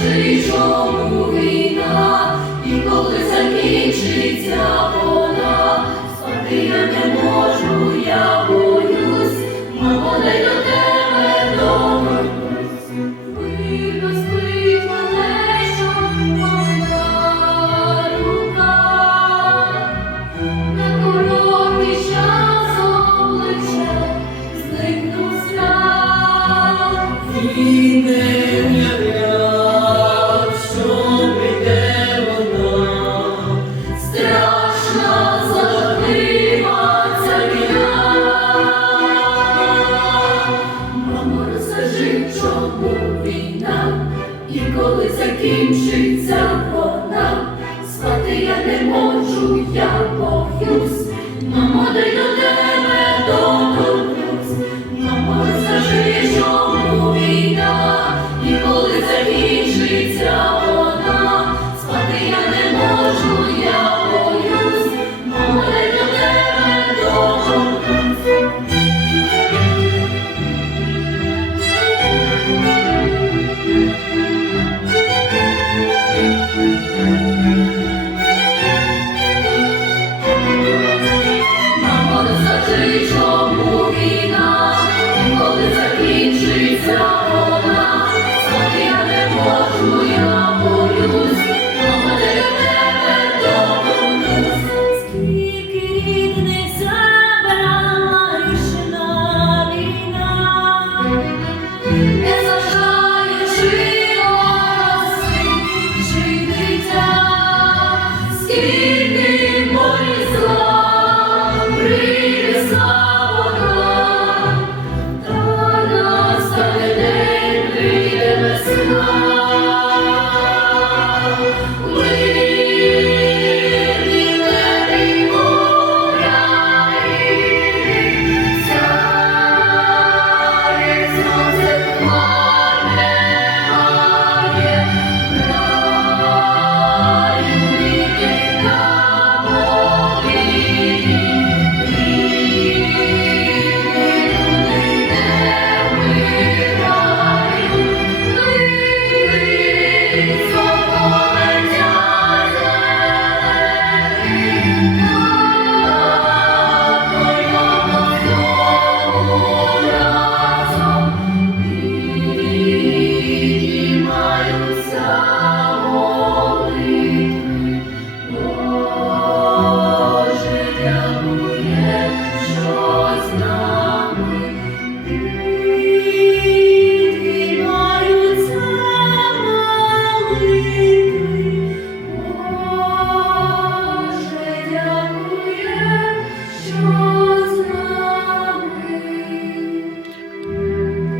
скажи, чому війна, і коли закінчиться вона, спати не можу, я боюсь, мамо, до тебе довернусь. Видно спить мене, що на короткий час обличчя зникнув страх. Чому війна, і коли закінчиться вона, спати я не можу, я боюсь, мамо, Rejoice.